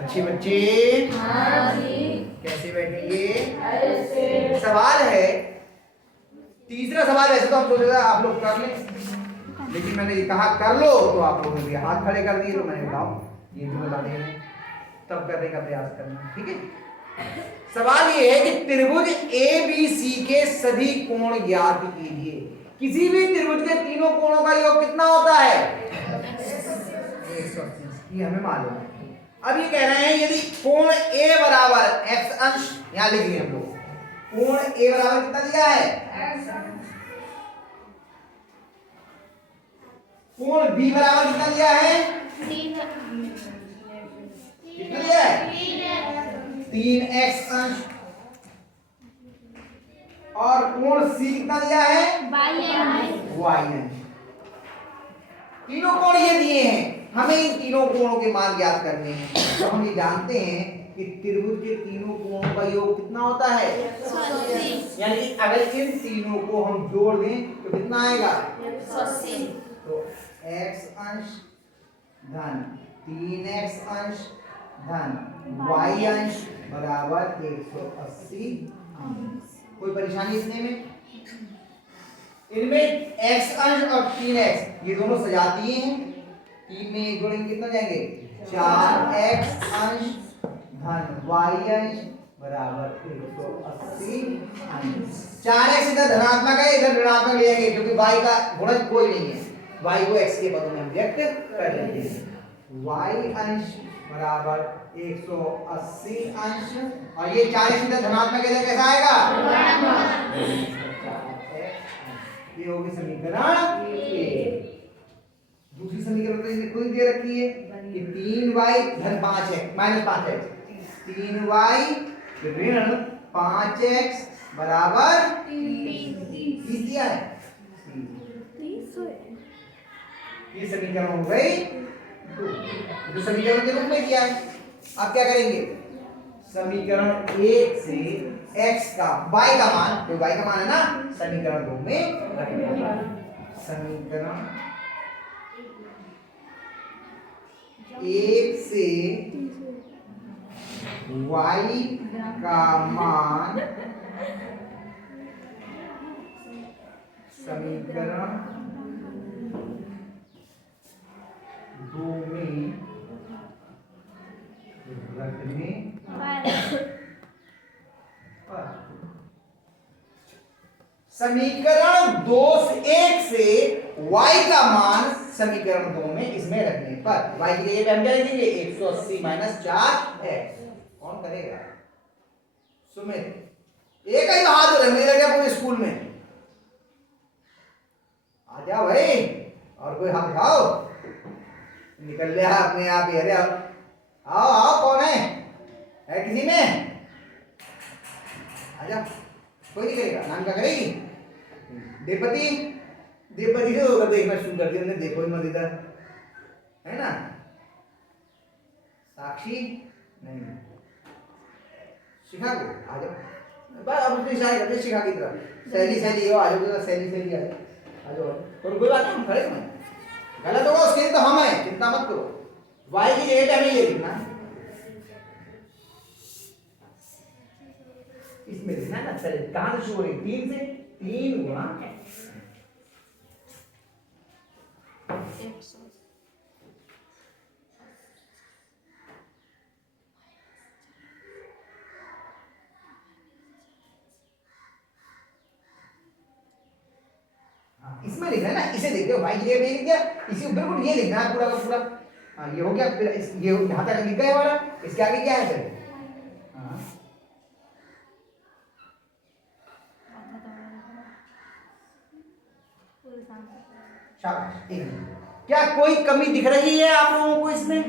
अच्छे बच्चे कैसे बैठेंगे? सवाल है, तीसरा सवाल। ऐसे तो हम सोचे था आप लोग कर लें, लेकिन मैंने ये कहा कर लो तो आप लोगों ने हाथ खड़े कर दिए, तो मैंने बताओ ये भी बता दें, तब करने का प्रयास करना, ठीक है। सवाल ये है कि त्रिभुज ABC के सभी कोण ज्ञात कीजिए। किसी भी त्रिभुज के तीनों कोणों का योग कितना होता है? 180। ये हमें मालूम है। अब ये कह रहे हैं यदि कोण A बराबर x अंश, यहां लिख लिए हम लोग, कोण A बराबर कितना दिया है? कोण B बराबर कितना दिया है? कितना दिया है? 3x अंश। और कोण C कितना दिया है? y अंश। तीनों कोण ये दिए हैं, हमें इन तीनों कोणों के मान ज्ञात करने हैं। तो हम ये जानते हैं कि त्रिभुज के तीनों कोणों का योग कितना होता है? यानी कि अगर इन तीनों को हम जोड़ दें तो कितना आएगा? 180। तो x अंश धन 3x अंश धन y अंश बराबर 180 अंश। कोई परेशानी इसमें में? इनमें x अंश और 3x ये दोनों सजातीय हैं। 3 में 1 जोड़ेंगे कितना जाएंगे? 4x अंश धन y अंश बराबर 180 अंश। 4x इधर धनात्मक है, इधर ऋणात्मक ले जाएंगे क्योंकि y का गुणज कोई नहीं है। y को x के पदों में हम व्यक्त कर लेते हैं। y अंश बराबर 180 अंश, और ये 4x इधर धनात्मक इधर कैसा आएगा? ये होगी समीकरण ए। दूसरी समीकरण तो इसने खुद दे रखी है कि 3y धन 5x माइनस 5x, 3y ऋण 5x बराबर 30 दिया है। ये समीकरण हो गई तो समीकरण के रूप में किया है। अब क्या करेंगे? समीकरण 1 से x का y का मान, तो y का मान है ना, समीकरण 2 में रखेंगे। समीकरण 1 से y का मान समीकरण 2 में रखने समीकरण 1 से y का मान समीकरण 2 में इसमें रखने पर y की जगह पे हम क्या लिखेंगे? 180 माइनस 4x। कौन करेगा? सुमित। एक ही हाथ हो रहे मुझे लगा पूरे स्कूल में। आ जाओ भाई, और कोई हाथ उठाओ। निकल ले अपने आप ही। अरे आओ आओ, कौन है किसी में? आ जाओ। कोई नहीं करेगा? नाम क्या करेगी? देवपति। देवपति से होगा, देखना शुरू कर दिया देखो ही मत इधर, है ना? साक्षी नहीं, शिखा को आ जाओ। बस अब उसने इशारे करते शिखा की तरफ। सहेली सहेली हो, आ जाओ। सहेली सहेली आ जाओ। और कोई बात नहीं, हम खड़े हैं। गलत होगा उसके लिए तो हम हैं, चिंता मत करो। y की जगह पे हमें ये लिखना, इसमें लिखना ना। चलिए कहां से शुरू हो रही? 3 से। 3 गुणा इसमें लिखना है ना। इसे देखते हो भाई की जगह पे लिख दिया, इसी बिल्कुल ये लिखना है पूरा का पूरा। हाँ ये हो गया। फिर ये यहां तक लिख गया हमारा। इसके आगे क्या है फिर? हाँ शाबाश। क्या कोई कमी दिख रही है आप लोगों को इसमें?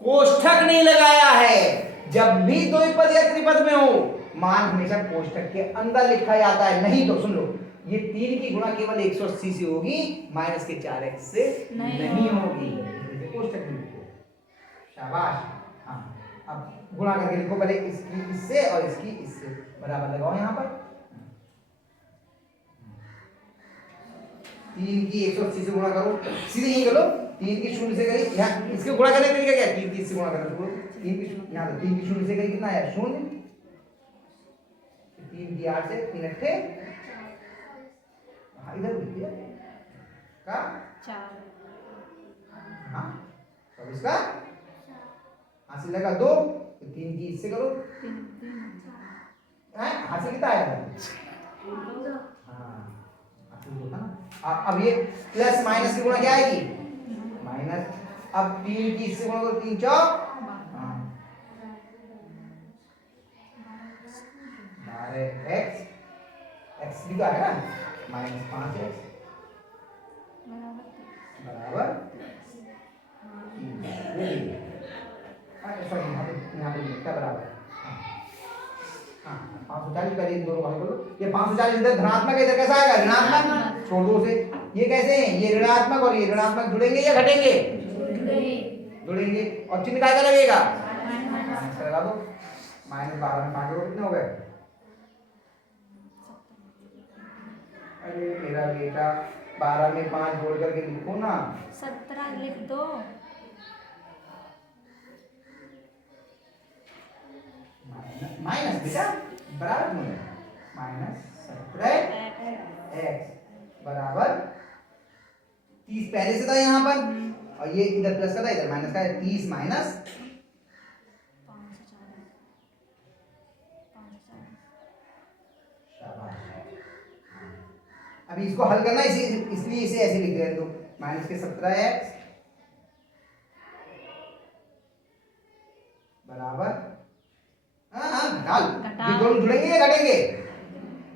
कोष्ठक नहीं लगाया है। जब भी द्विपद या त्रिपद में हो, मान हमेशा कोष्ठक के अंदर लिखा जाता है। नहीं तो सुन लो, ये 3 की गुणा केवल 180 से होगी, माइनस के 4x से नहीं होगी। कोष्ठक में लिखो। शाबाश। हाँ अब गुणा करके लिखो, पहले इसकी इससे और इसकी इससे बराबर लगाओ यहाँ पर। 3 की 180 से गुणा करो, सीधे यही करो। 3 की शून्य से करी यहाँ इसके गुणा करने का तरीका क्या है? 3 की इससे गुणा करना तो 3 की यहाँ 3 की शून्य से करी कितना आया? शून्य। 3 की 8 से 3 अट्ठे हाँ इधर लिख दिया का 4 हाँ अब इसका हासिल लगा 2 तो 3 की इससे करो हैं हासिल कितना आया? हाँ हासिल होता ना। अब ये प्लस माइनस की गुणा क्या आएगी? माइनस। अब 3 की इससे गुणा करो 3 चौक 12x x भी तो आएगा ना माइनस 5x बराबर 3। सॉरी यहाँ पे क्या बराबर हाँ 540 पहले इन दोनों भाग करो। ये 540 इधर धनात्मक है, इधर कैसा आएगा? ऋणात्मक। छोड़ दो उसे। ये कैसे हैं? ये ऋणात्मक और ये ऋणात्मक जुड़ेंगे या घटेंगे? जुड़ेंगे। और चिन्ह क्या लगेगा? माइनस लगा दो। -12 में 5 कितने हो गए? अरे मेरा बेटा 12 में 5 जोड़ करके लिखो ना। 17 लिख दो। माइनस बेटा बराबर में -17x बराबर 30 पहले से था यहाँ पर और ये इधर प्लस का था इधर माइनस का है। 30 माइनस 540। अभी इसको हल करना इसलिए इसे ऐसे लिख रहे हैं तो माइनस के 17x बराबर हाँ ये दोनों जुड़ेंगे या घटेंगे?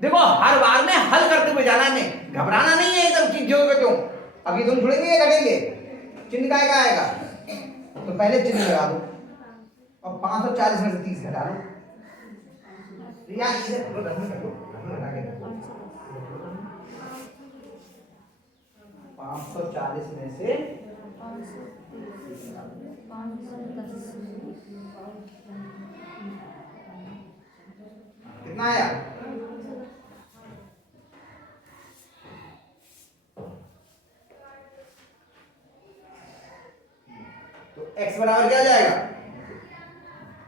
देखो हर बार में हल करते हुए जाना है, घबराना नहीं है एकदम चीज जो क्यों। अब ये दोनों जुड़ेंगे या घटेंगे? चिन्ह का आएगा तो पहले चिन्ह लगा दो और 540 में से 30 घटा लो। यार इसे रखने कर दो 540 में से 510 कितना आया? तो x बराबर क्या जाएगा?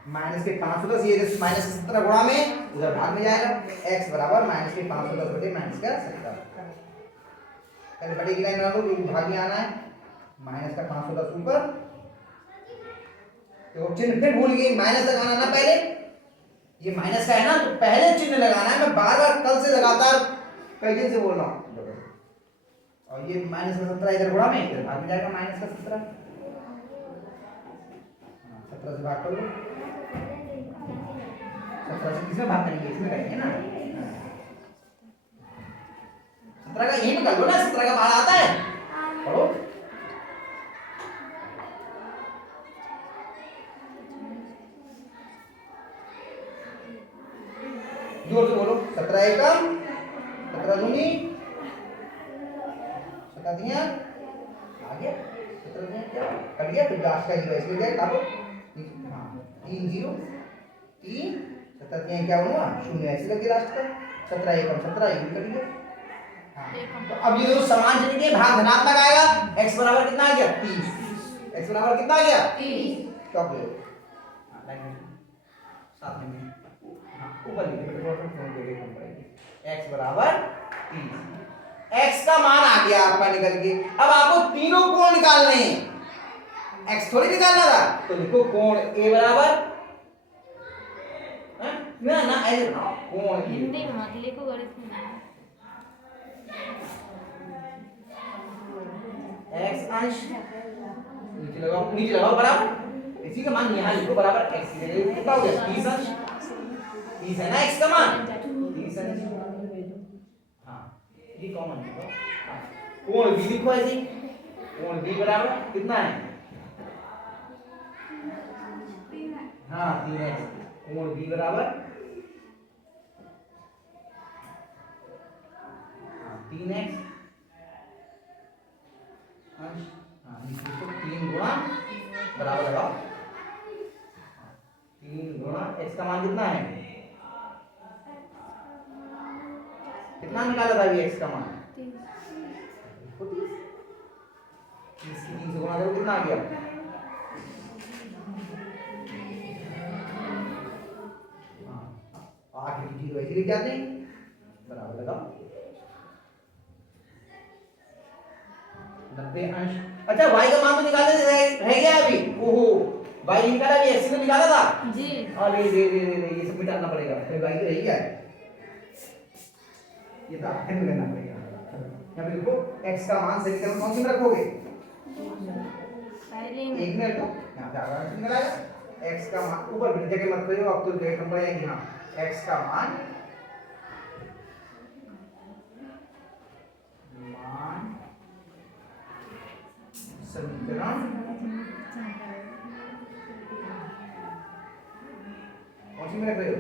माइनस के 510 ये माइनस के 17 गुणा में उधर भाग में जाएगा। x बराबर माइनस के 510 बटे माइनस का 17। पहले बटे की लाइन बना दो क्योंकि भाग में आना है। माइनस का 510 ऊपर तो चिन्ह फिर भूल गए माइनस लगाना ना पहले। ये माइनस का है ना तो पहले चिन्ह लगाना है। मैं बार बार कल से लगातार कई दिन से बोल रहा हूँ। और ये माइनस का 17 इधर गुणा में इधर भाग में जाएगा माइनस का 17। 17 से भाग कर लो 17 से किसमें भाग करेंगे? इसमें करेंगे ना 17 का यही में कर लो ना। 17 का बाहर आता है पढ़ो। जोर से बोलो 17 एकम 17 दूनी 17 दिया आ गया 17 दिया क्या कट गया फिर लास्ट का ही है इसलिए क्या काटो हाँ 3 0 3 17 दिया क्या हुआ 0 ऐसे करके लास्ट का 17 एकम 17 ये कट गया। हाँ तो अब ये दोनों समान चिन्ह के भाग धनात्मक आएगा। x बराबर कितना आ गया 30। x बराबर कितना आ गया 30। चॉकलेट साथ में ऊपर x बराबर 30। x का मान आ गया आपका निकल के। अब आपको तीनों कोण निकालने हैं। x थोड़ी निकालना था तो लिखो कोण a बराबर ना ना ऐसे बनाओ कोण हिंदी में मत लिखो गणित में x अंश नीचे लगाओ बराबर इसी का मान यहाँ लिखो बराबर x की जगह कितना हो गया 30 अंश 30 है ना x का मान 30 अंश। हाँ ये कॉमन है। कोण b लिखो ऐसे कोण b बराबर कितना है हाँ 3x कोण b बराबर 3x अंश हाँ इसको 3 गुणा बराबर लगाओ 3 गुणा x का मान कितना है कितना निकाला था अभी x का मान इसकी 3 से गुणा करो कितना आ गया? हाँ 8 की 0 ऐसे लिख जाते हैं, बराबर लगाओ 90 अंश। अच्छा y का मान तो निकालने रह गया अभी। ओहो y निकाला भी, x को निकाला था जी। अरे रे ये सब मिटाना पड़ेगा, फिर y तो रह गया है, ये तो आखिर में करना पड़ेगा। यहाँ पे देखो x का मान समीकरण कौन सी में रखोगे? पहले में। एक मिनट तो यहाँ पे आराम से निकाला x का मान ऊपर भी जगह मत करियो, अब तो जगह कम पड़ेगी। हाँ x का मान समीकरण कौन सी में रख रहे हो?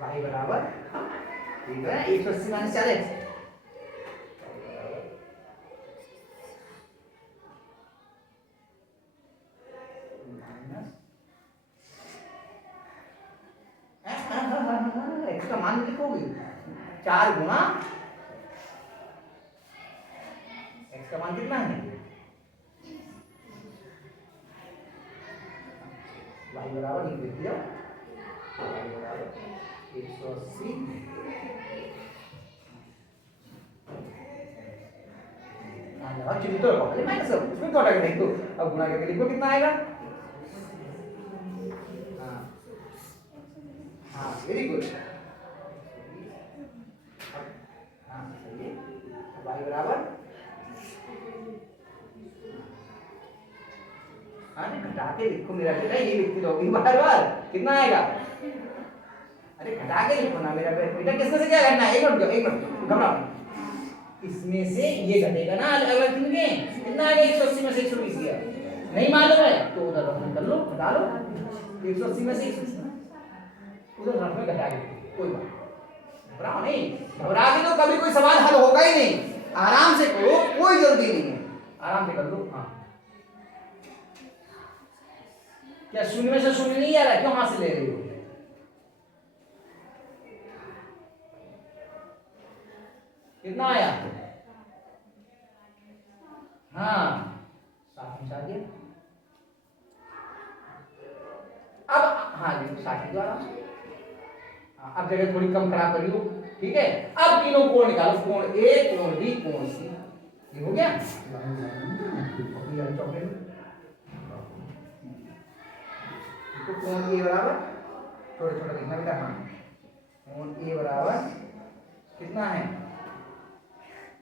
y बराबर ठीक है 180 माइनस 40 x का मान लिखोगे 4 गुना x का मान कितना है? y बराबर लिख देते हो y बराबर 180 हाँ चिन्ह तो रखो माइनस उसमें थोड़ा करके लिख दो, अब गुणा करके लिखो कितना आएगा? हाँ वेरी गुड। हाँ सही है, y बराबर हाँ घटा के लिखो मेरा बेटा, ये लिखती रहोगी बार बार, कितना आएगा? अरे घटा के लिखो ना मेरा बेटा, किसमें से क्या घटना है? एक मिनट घबराओ, इसमें से ये घटेगा ना अलग अलग चीज में, कितना आ गया? 180 में से 120 गया, नहीं मालूम है तो उधर रफ कर लो, घटा लो 180 में से 120 उधर रफ में घटा के, कोई बात घबराओ नहीं, घबरा के तो कभी कोई सवाल हल होगा ही नहीं, आराम से करो, कोई जल्दी नहीं है, आराम से कर लो। हाँ क्या शून्य में से शून्य नहीं आ रहा है? क्यों हाथ से ले रही हो? कितना आया? हाँ 7 मिटा दिया, अब हाँ जी 60 द्वारा अब जगह थोड़ी कम खराब करी हो, ठीक है। अब तीनों कोण निकालो, कोण ए, कोण बी, कोण सी, ये हो गया। तो कोण ए बराबर थोड़ा थोड़ा देखना बेटा, हाँ कोण ए बराबर कितना है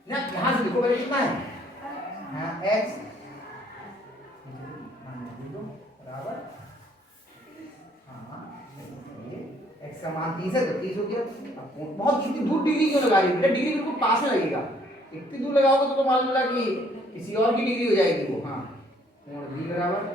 ना, यहां से देखो पहले कितना है, हाँ x बराबर हाँ x का मान 30 है तो 30 हो गया। अब बहुत इतनी दूर डिग्री क्यों लगा रही है? डिग्री बिल्कुल पास में लगेगा, इतनी दूर लगाओगे तो मालूम लगा कि किसी और की डिग्री हो जाएगी वो। हाँ कोण b बराबर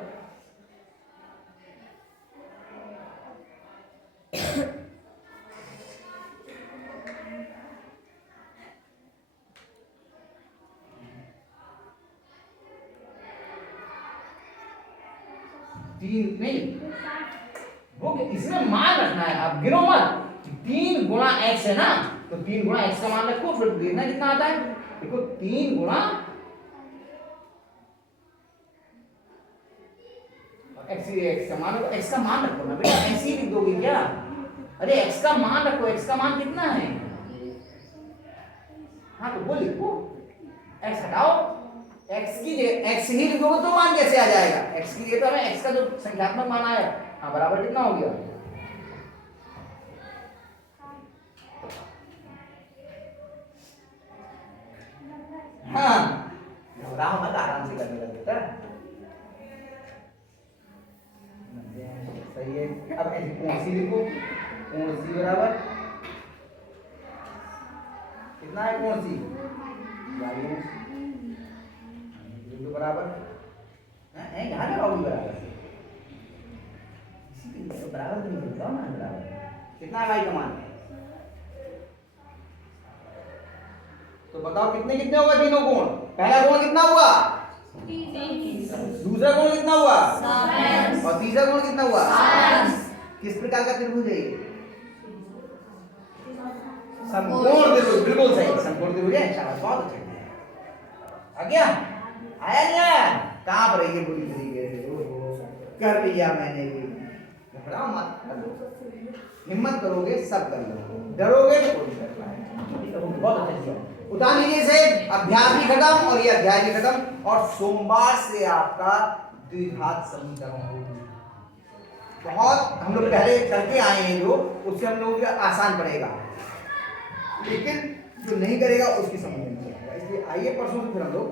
तीन नहीं वो इसमें मान रखना है, आप गिनो मत। 3 गुणा x है ना, तो 3 गुणा x का मान रखो, फिर देखना कितना आता है। देखो 3 गुणा x का मान, x का मान रखो ना बेटा, ऐसे ही लिख दोगे क्या? अरे x का मान रखो, x का मान कितना है? हाँ तो वो लिखो, x हटाओ, x की जगह x ही लिखोगे तो मान कैसे आ जाएगा? x की जगह तो हमें x का जो संख्यात्मक मान आया, हाँ बराबर कितना हो गया? हाँ घबराओ मत, आराम से करने लगे बेटा, सही है। अब ऐसे कोण सी लिखो, कोण सी बराबर कितना है? कोण सी बराबर है, यहाँ लगाओगी बराबर, बराबर तो नहीं लिखता ना, बराबर कितना है y का मान? तो बताओ कितने कितने होगा तीनों कोण? पहला कोण कितना हुआ दूसरा कोण कितना हुआ? साइंस। और तीसरा कोण कितना हुआ? साइंस। किस प्रकार का त्रिभुज है ये? समकोण त्रिभुज, बिल्कुल सही, समकोण त्रिभुज है। शाबाश, बहुत अच्छा। आ गया? आया नहीं आया? कहाँ पर है ये बुरी तरीके से? ओहो, कर लिया मैंने भी। घबराओ मत, कर लो। हिम्मत करोगे सब कर लो, डरोगे तो कोई नहीं कर पाएगा। बहुत अच्छा किया। उतार लीजिए से, अभ्यास भी खत्म और ये अध्याय भी खत्म, और सोमवार से आपका द्विघात समीकरण होगी। बहुत हम लोग पहले करके आए हैं जो, उससे हम लोगों को आसान पड़ेगा, लेकिन जो नहीं करेगा उसकी समझ में नहीं आएगा। इसलिए आइए परसों से फिर हम लोग